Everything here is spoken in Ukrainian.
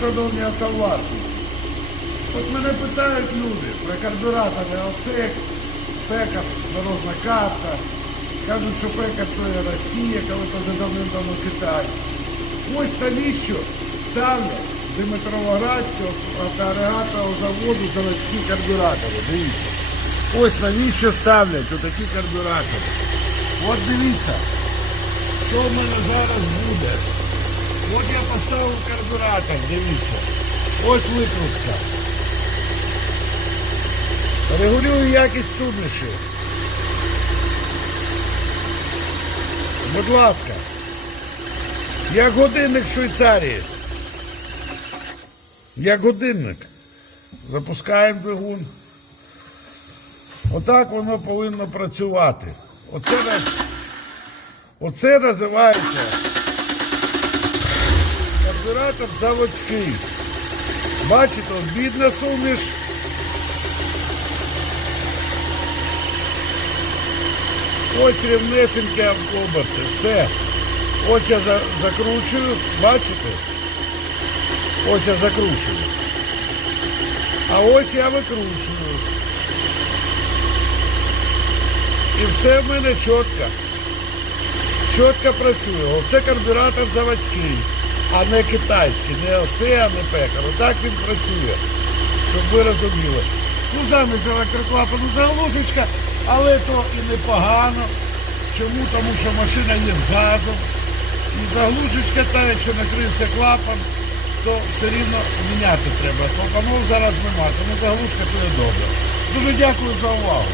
шановні автовласники. От мене питають люди про карбюратори ОСЕК, ПЕКА, дорожна карта. Кажуть, що ПЕКА є Росія, коли то вже давним-давно Китай. Ось навіщо ставлять Дмитровоградського автоагрегаторного заводу заводські карбюратори. Дивіться. Ось навіщо ставлять отакі карбюратори. От дивіться, що в мене зараз буде. От я поставив карбюратор, дивіться. Ось викрутка. Регулюю якість суміші. Будь ласка. Як годинник в Швейцарії. Як годинник. Запускаємо двигун. Отак воно повинно працювати. Оце, оце називається карбюратор заводський. Бачите, бідна суміш. Ось рівнесенькі оберти. Все. Ось я закручую, бачите? Ось я закручую. А ось я викручую. І все в мене чітко. Чітко працює. Оце карбюратор заводський, а не китайський, не ОСЕ, а не пекар. Отак він працює. Щоб ви розуміли. Ну, замість електроклапану заглушечка, але то і непогано. Чому? Тому що машина є з газом. І заглушечка та, якщо накрився клапан, то все рівно міняти треба. Клапанов зараз нема, тому заглушка то є добре. Дуже дякую за увагу.